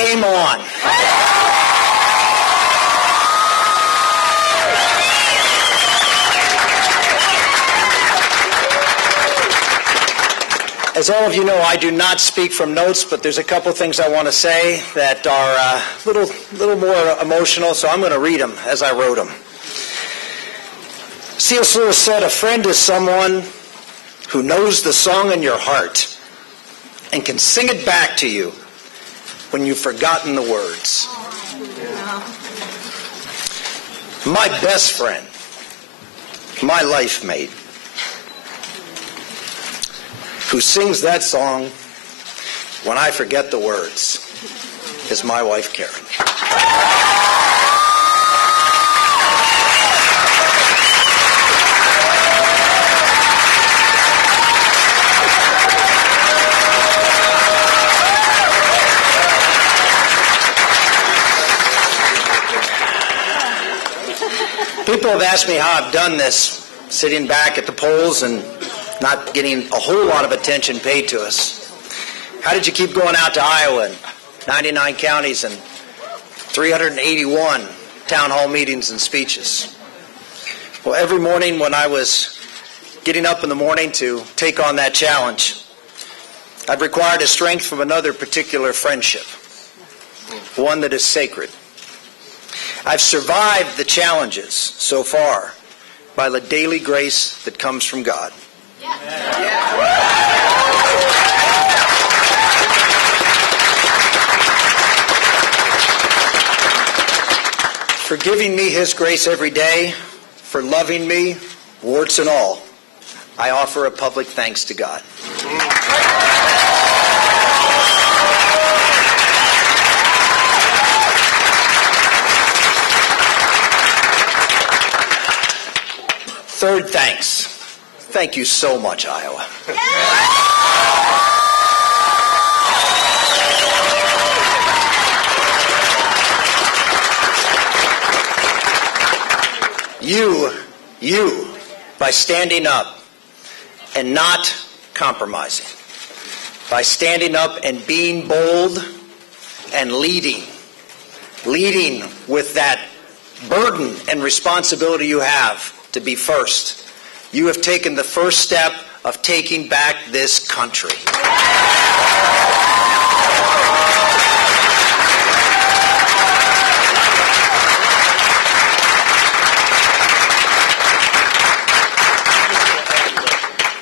Game on. As all of you know, I do not speak from notes, but there's a couple things I want to say that are a little more emotional, so I'm going to read them as I wrote them. C.S. Lewis said, "A friend is someone who knows the song in your heart and can sing it back to you when you've forgotten the words." My best friend, my life mate, who sings that song when I forget the words, is my wife, Karen. People have asked me how I've done this, sitting back at the polls and not getting a whole lot of attention paid to us. How did you keep going out to Iowa and 99 counties and 381 town hall meetings and speeches? Well, every morning when I was getting up in the morning to take on that challenge, I've required a strength from another particular friendship, one that is sacred. I've survived the challenges so far by the daily grace that comes from God. For giving me His grace every day, for loving me, warts and all, I offer a public thanks to God. Third thanks. Thank you so much, Iowa. You, by standing up and not compromising, by standing up and being bold and leading with that burden and responsibility you have to be first. You have taken the first step of taking back this country.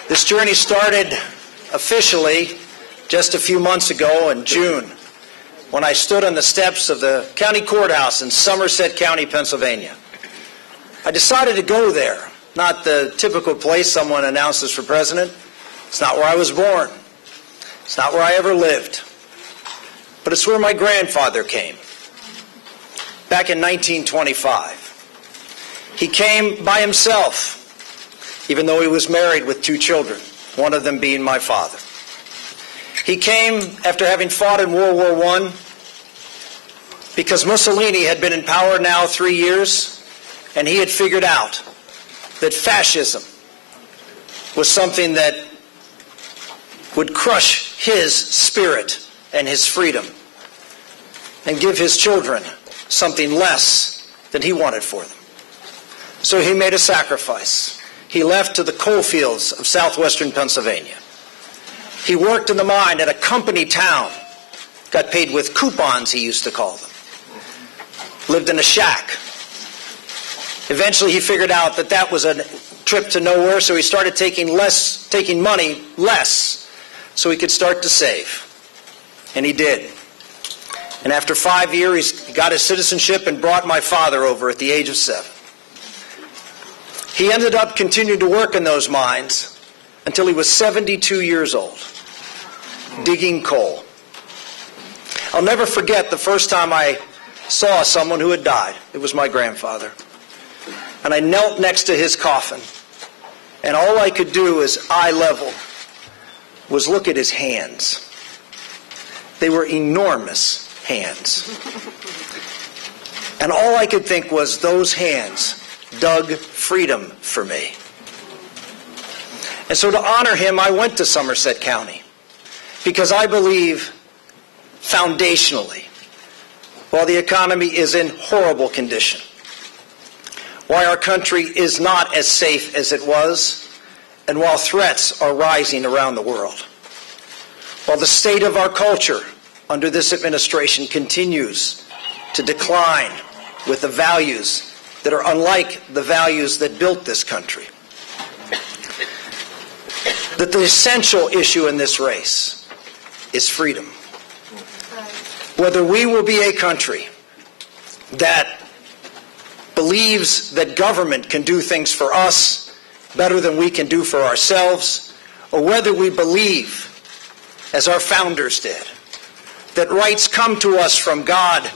This journey started officially just a few months ago in June, when I stood on the steps of the county courthouse in Somerset County, Pennsylvania. I decided to go there. Not the typical place someone announces for president. It's not where I was born. It's not where I ever lived. But it's where my grandfather came. Back in 1925. He came by himself, even though he was married with 2 children, one of them being my father. He came after having fought in World War I because Mussolini had been in power now 3 years, and he had figured out that fascism was something that would crush his spirit and his freedom and give his children something less than he wanted for them. So he made a sacrifice. He left to the coal fields of southwestern Pennsylvania. He worked in the mine at a company town, got paid with coupons, he used to call them. Lived in a shack. Eventually he figured out that that was a trip to nowhere, so he started taking money less, so he could start to save. And he did. And after 5 years, he got his citizenship and brought my father over at the age of 7. He ended up continuing to work in those mines until he was 72 years old, digging coal. I'll never forget the first time I saw someone who had died. It was my grandfather. And I knelt next to his coffin. And all I could do as eye level was look at his hands. They were enormous hands. And all I could think was, those hands dug freedom for me. And so to honor him, I went to Somerset County, because I believe foundationally while the economy is in horrible condition, why our country is not as safe as it was, and while threats are rising around the world, while the state of our culture under this administration continues to decline with the values that are unlike the values that built this country, that the essential issue in this race is freedom. Whether we will be a country that believes that government can do things for us better than we can do for ourselves, or whether we believe, as our founders did, that rights come to us from God,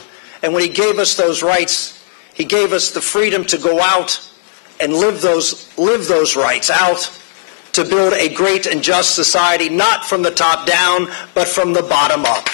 and when He gave us those rights, He gave us the freedom to go out and live those rights out to build a great and just society, not from the top down, but from the bottom up.